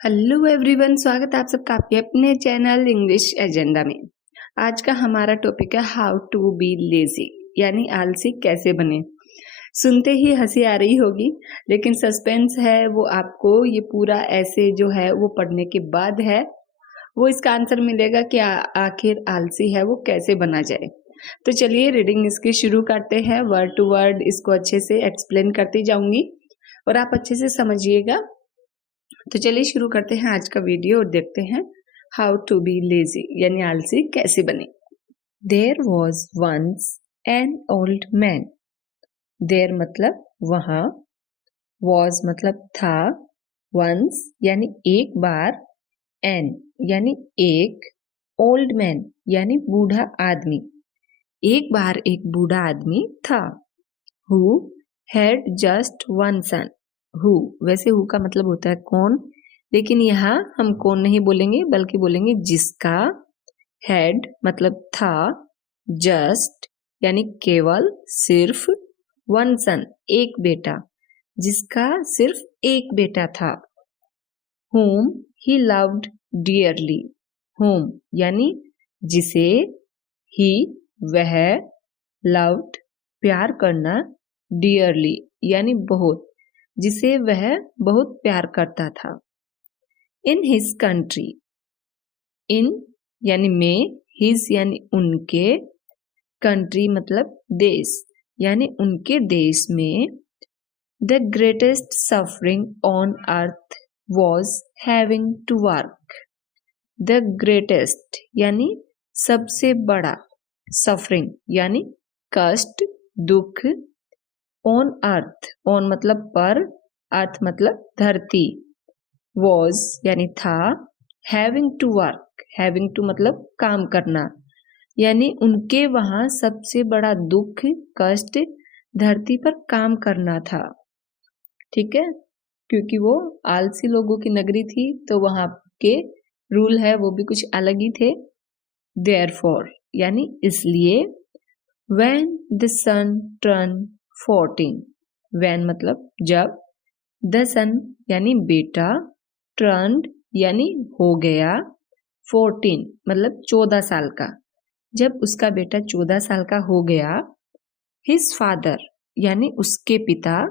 Hello everyone, स्वागत है आप सबका आपके अपने चैनल इंग्लिश एजेंडा में। आज का हमारा टॉपिक है हाउ टू बी लेजी, यानी आलसी कैसे बने। सुनते ही हंसी आ रही होगी, लेकिन सस्पेंस है वो आपको ये पूरा ऐसे जो है वो पढ़ने के बाद है वो इसका आंसर मिलेगा कि आखिर आलसी है वो कैसे बना जाए। तो चलिए रीडिंग इसकी शुरू करते हैं। वर्ड टू वर्ड इसको अच्छे से एक्सप्लेन करती जाऊंगी और आप अच्छे से समझिएगा। तो चलिए शुरू करते हैं आज का वीडियो और देखते हैं हाउ टू बी लेजी यानी आलसी कैसे बने। There was once an old man. There मतलब वहां, वॉज मतलब था, वंस यानी एक बार, एन यानी एक, ओल्ड मैन यानी बूढ़ा आदमी। एक बार एक बूढ़ा आदमी था। Who had just one son. Who, वैसे हु का मतलब होता है कौन, लेकिन यहाँ हम कौन नहीं बोलेंगे बल्कि बोलेंगे जिसका। हैड मतलब था, जस्ट यानी केवल, सिर्फ, वन सन एक बेटा, जिसका सिर्फ एक बेटा था। whom he loved dearly। whom यानी जिसे, he वह, loved प्यार करना, dearly यानी बहुत, जिसे वह बहुत प्यार करता था। इन हिज कंट्री, इन यानी में, हिज यानी उनके, कंट्री मतलब देश, यानी उनके देश में, the greatest suffering on earth was having to work. The greatest यानी सबसे बड़ा, सफरिंग यानी कष्ट, दुख, ऑन अर्थ, ऑन मतलब पर, अर्थ मतलब धरती, वॉज यानी था, having to work, having to मतलब काम करना, यानी उनके वहां सबसे बड़ा दुख, कष्ट धरती पर काम करना था। ठीक है, क्योंकि वो आलसी लोगों की नगरी थी तो वहां के रूल है वो भी कुछ अलग ही थे। देयरफॉर यानी इसलिए, when the sun turned 14, when मतलब जब, the son यानी बेटा, turned यानी हो गया, 14 मतलब 14 साल का, जब उसका बेटा 14 साल का हो गया, his father यानी उसके पिता,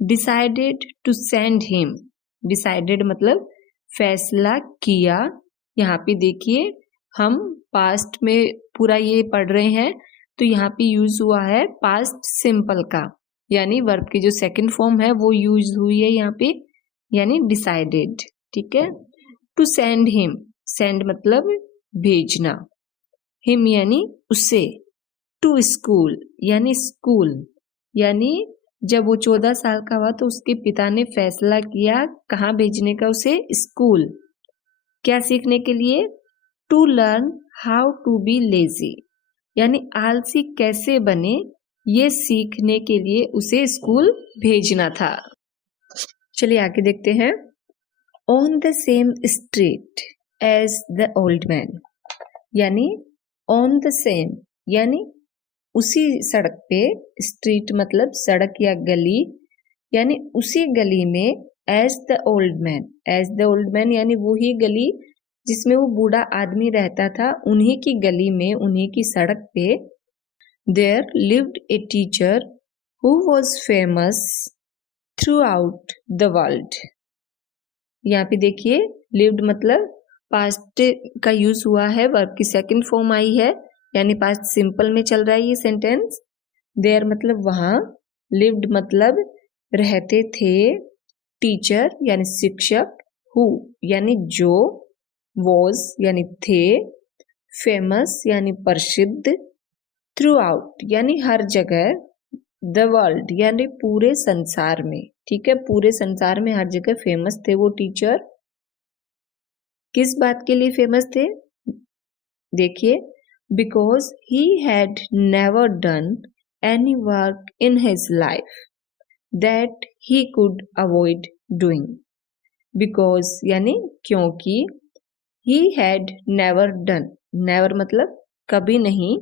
decided to send him, decided मतलब फैसला किया। यहाँ पे देखिए हम पास्ट में पूरा ये पढ़ रहे हैं तो यहाँ पे यूज हुआ है पास्ट सिंपल का, यानी वर्ब की जो सेकंड फॉर्म है वो यूज हुई है यहाँ पे, यानी डिसाइडेड। ठीक है, टू सेंड हिम, सेंड मतलब भेजना, हिम यानी उसे, टू स्कूल यानी स्कूल, यानी जब वो 14 साल का हुआ तो उसके पिता ने फैसला किया कहाँ भेजने का उसे, स्कूल। क्या सीखने के लिए, to learn how to be lazy, यानी आलसी कैसे बने ये सीखने के लिए उसे स्कूल भेजना था। चलिए आगे देखते हैं। On the same street as the old man, यानी ऑन द सेम यानी उसी सड़क पे, स्ट्रीट मतलब सड़क या गली, यानी उसी गली में, as the old man, as the old man यानी वही गली जिसमें वो बूढ़ा आदमी रहता था, उन्हीं की गली में, उन्हीं की सड़क पे, there lived a teacher who was famous throughout the world. यहाँ पे देखिए लिव्ड मतलब पास्ट का यूज हुआ है, वर्ब की सेकंड फॉर्म आई है, यानी पास्ट सिंपल में चल रहा है ये सेंटेंस। देयर मतलब वहां, लिव्ड मतलब रहते थे, टीचर यानी शिक्षक, हु यानी जो, वॉज यानी थे, फेमस यानी प्रसिद्ध, थ्रू आउट यानी हर जगह, द वर्ल्ड यानी पूरे संसार में। ठीक है, पूरे संसार में हर जगह फेमस थे वो टीचर। किस बात के लिए फेमस थे, देखिए, because he had never done any work in his life that he could avoid doing. Because यानी क्योंकि, he had never done, never मतलब कभी नहीं,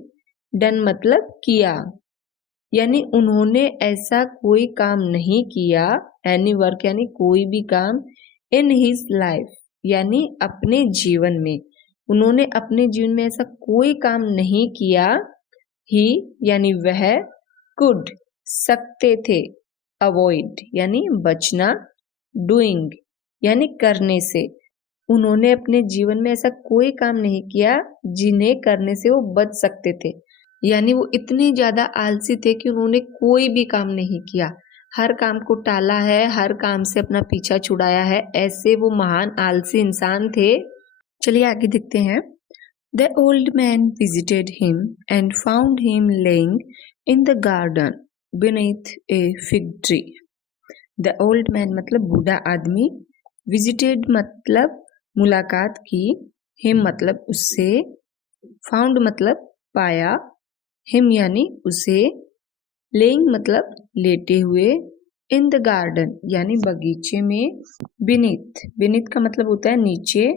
डन मतलब किया, यानी उन्होंने ऐसा कोई काम नहीं किया, एनी वर्क यानी कोई भी काम, इन हिज लाइफ यानी अपने जीवन में, उन्होंने अपने जीवन में ऐसा कोई काम नहीं किया। ही यानी वह, कुड सकते थे, अवॉइड यानी बचना, डूइंग यानी करने से, उन्होंने अपने जीवन में ऐसा कोई काम नहीं किया जिन्हें करने से वो बच सकते थे। यानी वो इतने ज्यादा आलसी थे कि उन्होंने कोई भी काम नहीं किया, हर काम को टाला है, हर काम से अपना पीछा छुड़ाया है, ऐसे वो महान आलसी इंसान थे। चलिए आगे देखते हैं। The old man visited him and found him laying in the garden beneath a fig tree. The old man मतलब बूढ़ा आदमी, visited मतलब मुलाकात की, him मतलब उससे, found मतलब पाया, him यानी उसे, laying मतलब लेटे हुए, in the garden यानी बगीचे में, beneath का मतलब होता है नीचे,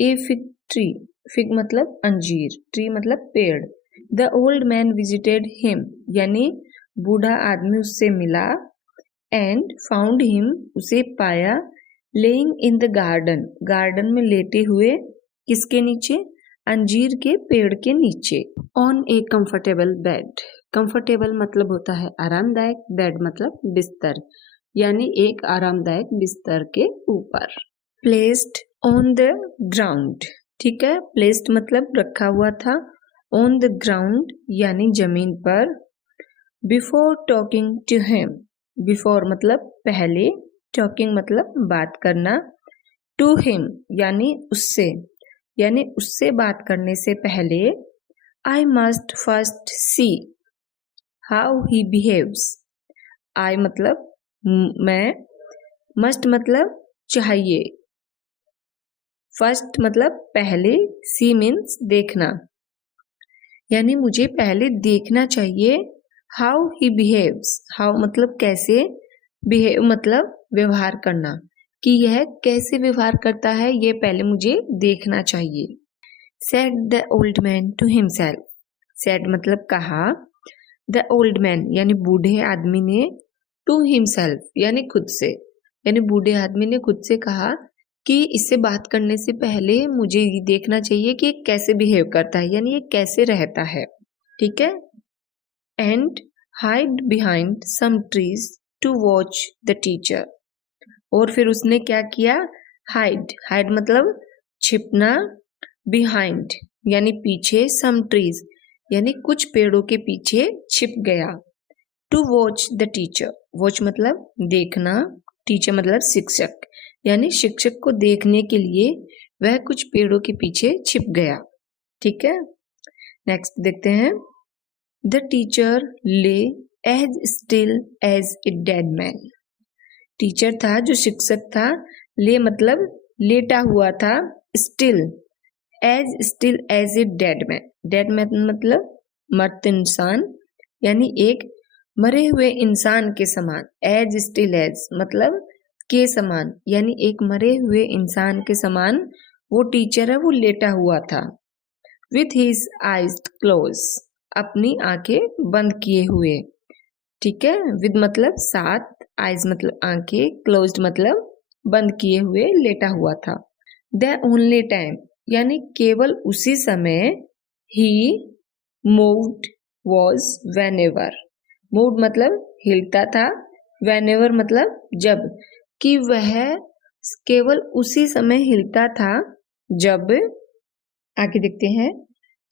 a fig tree फिग मतलब अंजीर, ट्री मतलब पेड़। The old man visited him यानी बूढ़ा आदमी उससे मिला, एंड फाउंड हिम उसे पाया, लेइंग इन द गार्डन में लेटे हुए, किसके नीचे, अंजीर के पेड़ के नीचे, on A comfortable bed. Comfortable मतलब होता है आरामदायक, बेड मतलब बिस्तर, यानी एक आरामदायक बिस्तर के ऊपर। प्लेस्ड ऑन द ग्राउंड, ठीक है, प्लेस्ड मतलब रखा हुआ था, ऑन द ग्राउंड यानी जमीन पर। Before talking to him, before मतलब पहले, टॉकिंग मतलब बात करना, टू हिम यानी उससे बात करने से पहले, I must first see how he behaves. I मतलब मैं, मस्ट मतलब चाहिए, फर्स्ट मतलब पहले, सी मीन्स देखना, यानी मुझे पहले देखना चाहिए, हाउ ही बिहेव्स, हाउ मतलब कैसे, बिहेव मतलब व्यवहार करना, कि यह कैसे व्यवहार करता है ये पहले मुझे देखना चाहिए। Said the old man to himself, said मतलब कहा, द ओल्ड मैन यानी बूढ़े आदमी ने, टू हिमसेल्फ यानी खुद से, यानी बूढ़े आदमी ने खुद से कहा कि इससे बात करने से पहले मुझे ये देखना चाहिए कि कैसे बिहेव करता है, यानी ये कैसे रहता है, ठीक है। And hide behind some trees to watch the teacher, और फिर उसने क्या किया, हाइड मतलब छिपना, बिहाइंड यानी पीछे, सम ट्रीज यानी कुछ पेड़ों के पीछे छिप गया, to watch the teacher, watch मतलब देखना, टीचर मतलब शिक्षक, यानी शिक्षक को देखने के लिए वह कुछ पेड़ों के पीछे छिप गया, ठीक है। नेक्स्ट देखते हैं। The teacher lay as still as a dead man, teacher था जो शिक्षक था, ले मतलब लेटा हुआ था, still as a dead man मतलब मर्द इंसान, यानी एक मरे हुए इंसान के समान, एज स्टिल एज मतलब के समान, यानी एक मरे हुए इंसान के समान वो टीचर है, वो लेटा हुआ था। विथ हिज आइज क्लोज, अपनी आंखें बंद किए हुए, ठीक है, विद मतलब साथ, आइज मतलब आंखें, क्लोज्ड मतलब बंद किए हुए लेटा हुआ था। द ओनली टाइम यानी केवल उसी समय, ही मूव्ड वॉज व्हेनेवर, मूव्ड मतलब हिलता था, व्हेनेवर मतलब जब, कि वह केवल उसी समय हिलता था जब, आगे देखते हैं।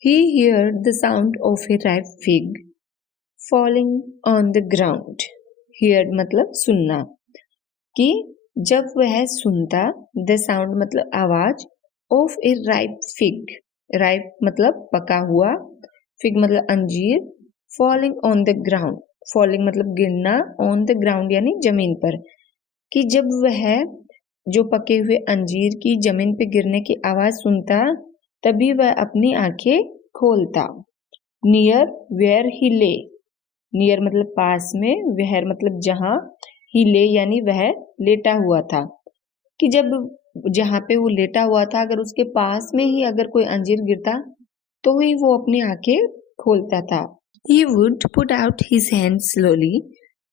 He heard the sound of a ripe fig falling on the ground. Heard मतलब सुनना, कि जब वह सुनता, the sound मतलब आवाज, of a ripe fig, ripe मतलब पका हुआ, fig मतलब अंजीर, falling on the ground, falling मतलब गिरना, on the ground यानी जमीन पर, कि जब वह जो पके हुए अंजीर की जमीन पे गिरने की आवाज सुनता तभी वह अपनी आंखें खोलता। नियर वेयर ही ले, नियर मतलब पास में, वेयर मतलब जहां, ही ले यानी वह लेटा हुआ था, कि जब जहां पे वो लेटा हुआ था अगर उसके पास में ही अगर कोई अंजीर गिरता तो ही वो अपनी आंखें खोलता था। He would put out his hand slowly,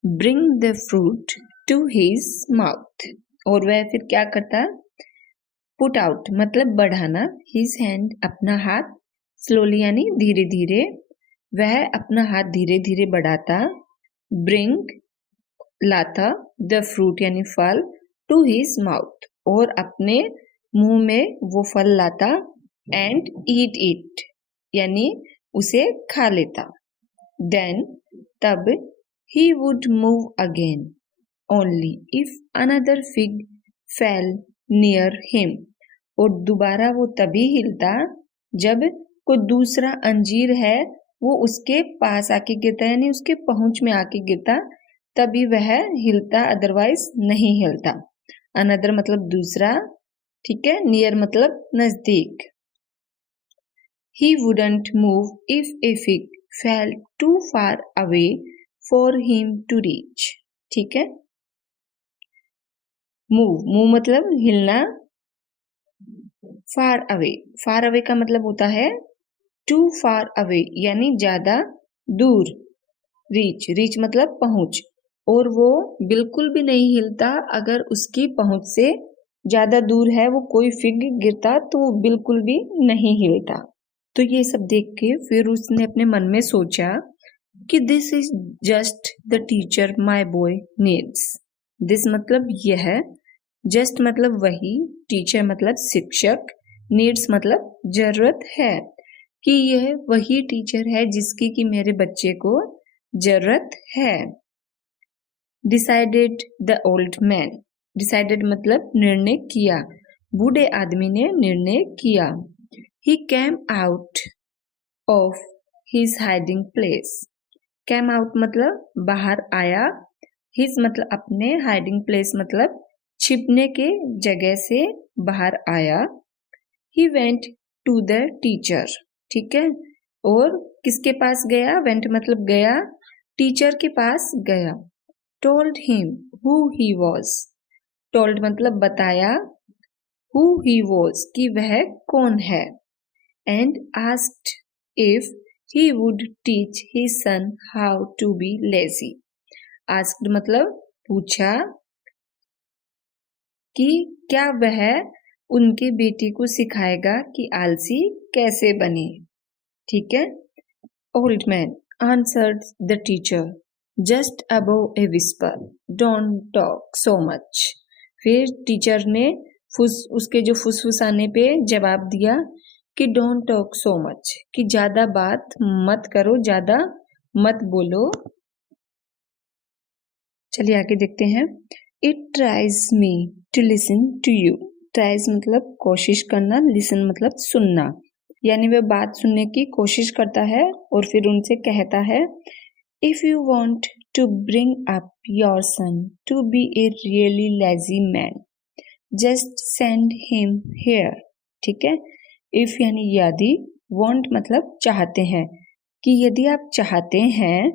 bring the fruit to his mouth और वह फिर क्या करता, पुट आउट मतलब बढ़ाना, हिज हैंड अपना हाथ, स्लोली यानी धीरे धीरे, वह अपना हाथ धीरे धीरे बढ़ाता, ब्रिंग लाता, द फ्रूट यानी फल, टू हिज माउथ और अपने मुंह में वो फल लाता, एंड ईट इट यानी उसे खा लेता। देन तब he would move again only if another fig fail near him, और दोबारा वो तभी हिलता जब कोई दूसरा अंजीर है वो उसके पास आके गिरता, यानी उसके पहुंच में आके गिरता, तभी वह हिलता, अदरवाइज नहीं हिलता। अनदर मतलब दूसरा, ठीक है, नियर मतलब नजदीक। He wouldn't move if a fig fell too far away for him to reach. ठीक है, मूव मतलब हिलना, फार अवे का मतलब होता है टू फार अवे यानी ज्यादा दूर, रीच मतलब पहुंच, और वो बिल्कुल भी नहीं हिलता अगर उसकी पहुंच से ज्यादा दूर है वो कोई फिग गिरता तो वो बिल्कुल भी नहीं हिलता। तो ये सब देख के फिर उसने अपने मन में सोचा कि this is just the teacher my boy needs. This मतलब यह, जस्ट मतलब वही, टीचर मतलब शिक्षक, नीड्स मतलब जरूरत है, कि यह वही टीचर है जिसकी कि मेरे बच्चे को जरूरत है। Decided the old man, decided मतलब निर्णय किया, बूढ़े आदमी ने निर्णय किया। He came out of his hiding place. Came out मतलब बाहर आया, his मतलब अपने, hiding place मतलब छिपने के जगह से बाहर आया। He went to the teacher. ठीक है, और किसके पास गया, went मतलब गया, टीचर के पास गया। Told him who he was. Told मतलब बताया, who he was कि वह कौन है, and asked if he would teach his son how to be lazy. Asked मतलब पूछा कि क्या वह उनके बेटे को सिखाएगा कि आलसी कैसे बने। ठीक है, old man answered the teacher just above a whisper, don't talk so much. फिर टीचर ने उसके जो फुसफुसाने पे जवाब दिया कि डोंट टॉक सो मच, कि ज्यादा बात मत करो, ज्यादा मत बोलो। चलिए आगे देखते हैं। It tries me to listen to you. Tries मतलब कोशिश करना, लिसन मतलब सुनना, यानी वह बात सुनने की कोशिश करता है और फिर उनसे कहता है, if you want to bring up your son to be a really lazy man just send him here. ठीक है, इफ यानी यदि, वांट मतलब चाहते हैं, कि यदि आप चाहते हैं,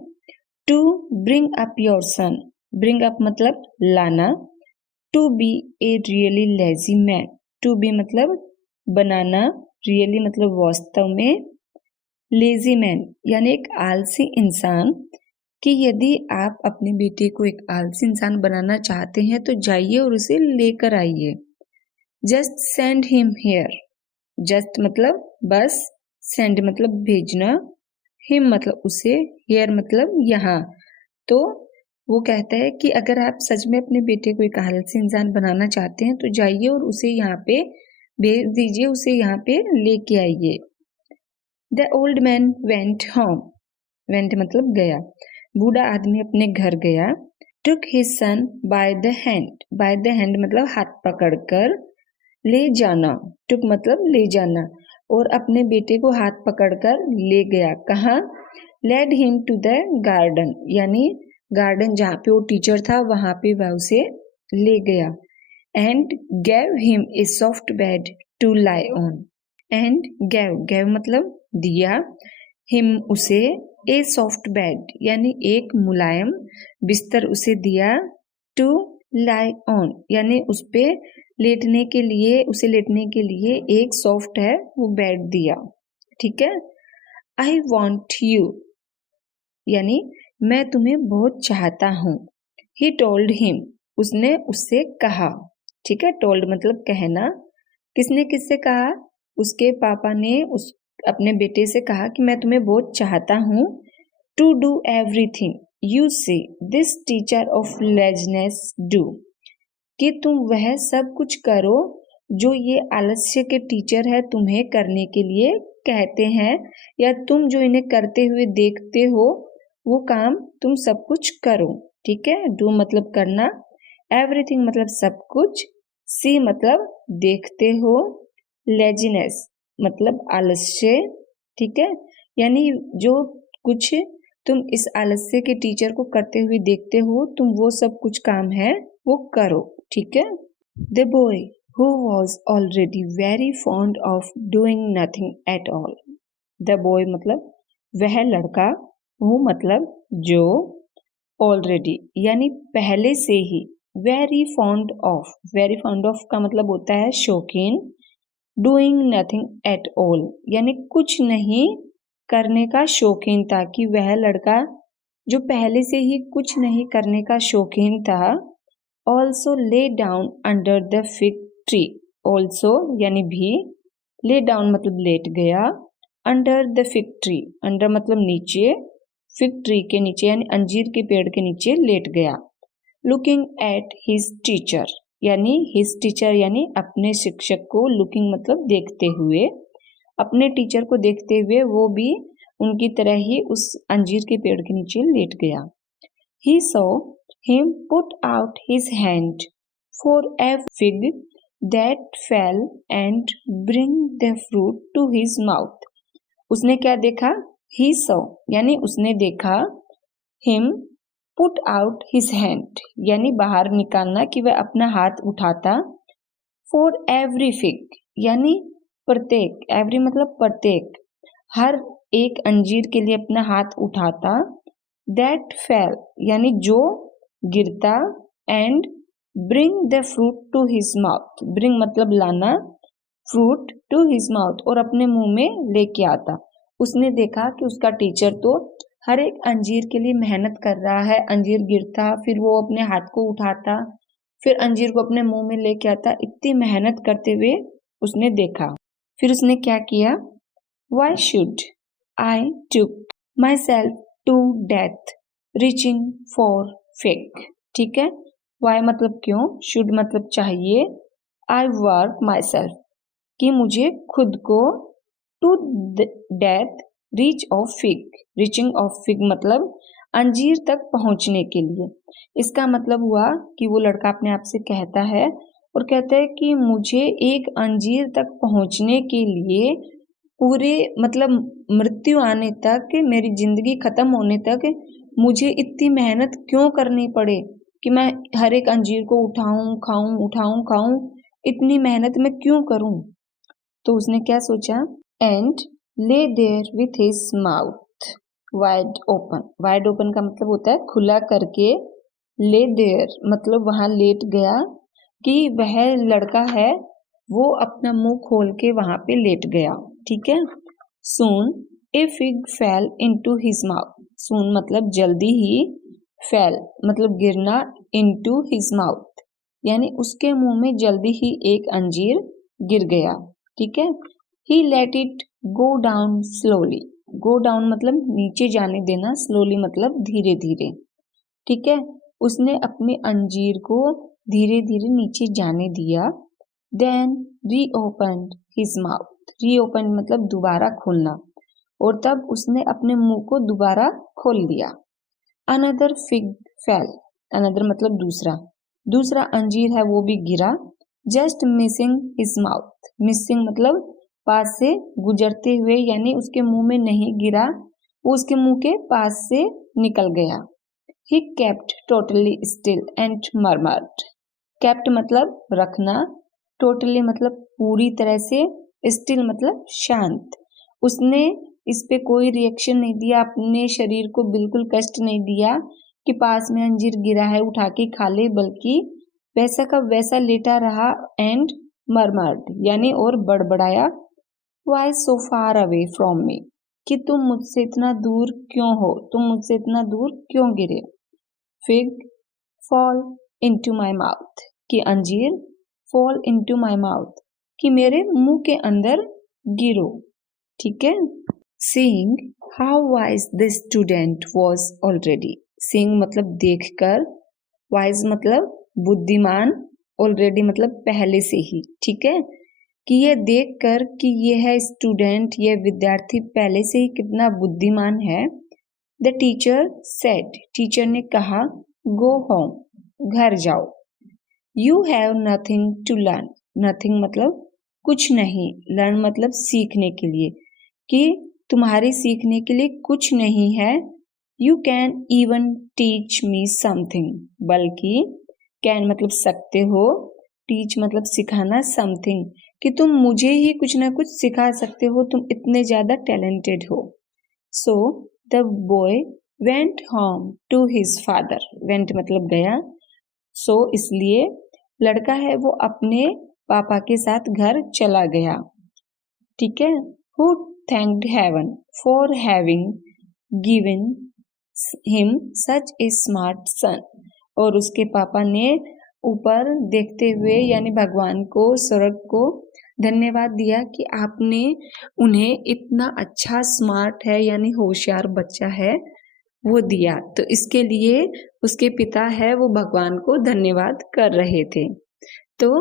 to bring up your son, bring up मतलब लाना, to be a really lazy man, to be मतलब बनाना, रियली मतलब वास्तव में, लेजी मैन यानी एक आलसी इंसान, कि यदि आप अपने बेटे को एक आलसी इंसान बनाना चाहते हैं तो जाइए और उसे लेकर आइए। Just send him here, just मतलब बस, सेंड मतलब भेजना, हिम मतलब उसे, हियर मतलब यहाँ। तो वो कहता है कि अगर आप सच में अपने बेटे को एक आलसी इंसान बनाना चाहते हैं तो जाइए और उसे यहाँ पे भेज दीजिए, उसे यहाँ पे लेके आइए। The old man went home, went मतलब गया, बूढ़ा आदमी अपने घर गया। Took his son by the hand, by the hand मतलब हाथ पकड़कर, ले जाना, टुक मतलब ले जाना, और अपने बेटे को हाथ पकड़कर ले गया। कहाँ, led him to the garden, यानी गार्डन जहाँ पे वो टीचर था वहां पे वह उसे ले गया। And gave him a soft bed to lie on, and gave मतलब दिया, हिम उसे, ए सॉफ्ट बेड यानी एक मुलायम बिस्तर उसे दिया, टू लाई ऑन यानी उस पे लेटने के लिए, उसे लेटने के लिए एक सॉफ्ट है वो बेड दिया। ठीक है, आई वॉन्ट यू यानी मैं तुम्हें बहुत चाहता हूँ। ही टोल्ड हिम, उसने उससे कहा, ठीक है, टोल्ड मतलब कहना। किसने किससे कहा? उसके पापा ने उस अपने बेटे से कहा कि मैं तुम्हें बहुत चाहता हूँ। टू डू एवरीथिंग यू से दिस टीचर ऑफ लेजनेस डू, कि तुम वह सब कुछ करो जो ये आलस्य के टीचर है तुम्हें करने के लिए कहते हैं, या तुम जो इन्हें करते हुए देखते हो वो काम तुम सब कुछ करो। ठीक है, डू मतलब करना, एवरीथिंग मतलब सब कुछ, सी मतलब देखते हो, लेजीनेस मतलब आलस्य। ठीक है, यानी जो कुछ तुम इस आलस्य के टीचर को करते हुए देखते हो, तुम वो सब कुछ काम है वो करो। ठीक है। The boy who was already very fond of doing nothing at all. The boy मतलब वह लड़का, who मतलब जो, already यानी पहले से ही, very fond of का मतलब होता है शौकीन, doing nothing at all यानी कुछ नहीं करने का शौकीन था, कि वह लड़का जो पहले से ही कुछ नहीं करने का शौकीन था। also lay down under the fig tree, also यानी भी, lay down मतलब लेट गया, under the fig tree, under मतलब नीचे, fig tree के नीचे यानी अंजीर के पेड़ के नीचे लेट गया। looking at his teacher यानी his teacher यानी अपने शिक्षक को, looking मतलब देखते हुए, अपने टीचर को देखते हुए वो भी उनकी तरह ही उस अंजीर के पेड़ के नीचे लेट गया। He saw him put out his hand for a fig that fell and bring the fruit to his mouth. उसने क्या देखा? He saw यानी उसने देखा, him put out his hand यानी बाहर निकालना, कि वह अपना हाथ उठाता, for every fig यानी प्रत्येक, every मतलब प्रत्येक, हर एक अंजीर के लिए अपना हाथ उठाता, that fell यानी जो गिरता, and bring the fruit to his mouth, bring मतलब लाना, fruit to his mouth और अपने मुंह में लेके आता। उसने देखा कि उसका टीचर तो हर एक अंजीर के लिए मेहनत कर रहा है, अंजीर गिरता, फिर वो अपने हाथ को उठाता, फिर अंजीर को अपने मुंह में लेके आता, इतनी मेहनत करते हुए उसने देखा। फिर उसने क्या किया? Why should I took myself to death reaching for fig। ठीक है, why मतलब क्यों, should मतलब चाहिए, I work myself कि मुझे खुद को, to death reach of fig, reaching of fig मतलब अंजीर तक पहुंचने के लिए। इसका मतलब हुआ कि वो लड़का अपने आप से कहता है और कहता है कि मुझे एक अंजीर तक पहुंचने के लिए पूरे मतलब मृत्यु आने तक, मेरी जिंदगी खत्म होने तक मुझे इतनी मेहनत क्यों करनी पड़े कि मैं हर एक अंजीर को उठाऊं खाऊं, उठाऊं खाऊं, इतनी मेहनत मैं क्यों करूं। तो उसने क्या सोचा? And lay their with his mouth wide open, wide open का मतलब होता है खुला करके, ले देयर मतलब वहां लेट गया, कि वह लड़का है वो अपना मुंह खोल के वहां पे लेट गया। ठीक है। soon a fig fell into his mouth, soon मतलब जल्दी ही, fell मतलब गिरना, into his mouth यानी उसके मुंह में जल्दी ही एक अंजीर गिर गया। ठीक है। he let it go down slowly, go down मतलब नीचे जाने देना, slowly मतलब धीरे धीरे। ठीक है, उसने अपने अंजीर को धीरे धीरे नीचे जाने दिया। then reopened his mouth, reopened मतलब दोबारा खोलना, और तब उसने अपने मुंह को दोबारा खोल दिया। another fig fell, another मतलब दूसरा, दूसरा अंजीर है वो भी गिरा, just missing his mouth, missing मतलब पास से गुजरते हुए, यानी उसके मुंह में नहीं गिरा, वो उसके मुंह के पास से निकल गया। he kept totally still and murmured, kept मतलब रखना, टोटली मतलब पूरी तरह से, स्टिल मतलब शांत, उसने इस पे कोई रिएक्शन नहीं दिया, अपने शरीर को बिल्कुल कष्ट नहीं दिया कि पास में अंजीर गिरा है उठा के खा ले, बल्कि वैसा का वैसा लेटा रहा। एंड मरमर्ड यानी और बड़बड़ाया, why so far away from me, कि तुम मुझसे इतना दूर क्यों हो, तुम मुझसे इतना दूर क्यों गिरे। Fig fall into my mouth, कि अंजीर fall into my mouth, कि मेरे मुंह के अंदर गिरो। ठीक है। Seeing how wise the student was already, seeing मतलब देखकर, wise मतलब बुद्धिमान, already मतलब पहले से ही। ठीक है, कि ये देखकर कि ये है स्टूडेंट, ये विद्यार्थी पहले से ही कितना बुद्धिमान है। द टीचर सेड, टीचर ने कहा, गो होम, घर जाओ। You have nothing to learn, nothing मतलब कुछ नहीं, लर्न मतलब सीखने के लिए, कि तुम्हारे सीखने के लिए कुछ नहीं है। You can even teach me something, बल्कि कैन मतलब सकते हो, टीच मतलब सिखाना, समथिंग कि तुम मुझे ही कुछ ना कुछ सिखा सकते हो, तुम इतने ज्यादा टैलेंटेड हो। So the boy went home to his father, went मतलब गया, सो इसलिए लड़का है वो अपने पापा के साथ घर चला गया। ठीक है। Who thanked heaven for having given him such a smart son, और उसके पापा ने ऊपर देखते हुए यानी भगवान को, स्वर्ग को धन्यवाद दिया कि आपने उन्हें इतना अच्छा स्मार्ट है यानी होशियार बच्चा है वो दिया। तो इसके लिए उसके पिता है वो भगवान को धन्यवाद कर रहे थे। तो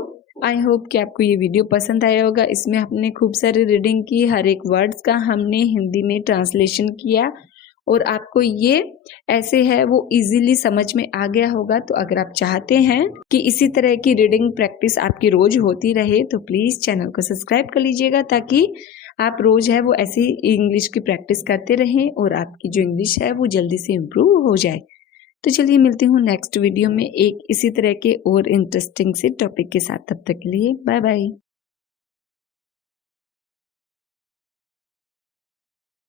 आई होप कि आपको ये वीडियो पसंद आया होगा। इसमें हमने खूब सारी रीडिंग की, हर एक वर्ड्स का हमने हिंदी में ट्रांसलेशन किया, और आपको ये ऐसे है वो इजीली समझ में आ गया होगा। तो अगर आप चाहते हैं कि इसी तरह की रीडिंग प्रैक्टिस आपकी रोज होती रहे तो प्लीज चैनल को सब्सक्राइब कर लीजिएगा, ताकि आप रोज है वो ऐसी इंग्लिश की प्रैक्टिस करते रहें और आपकी जो इंग्लिश है वो जल्दी से इम्प्रूव हो जाए। तो चलिए मिलती हूँ नेक्स्ट वीडियो में एक इसी तरह के और इंटरेस्टिंग से टॉपिक के साथ। तब तक के लिए बाय बाय।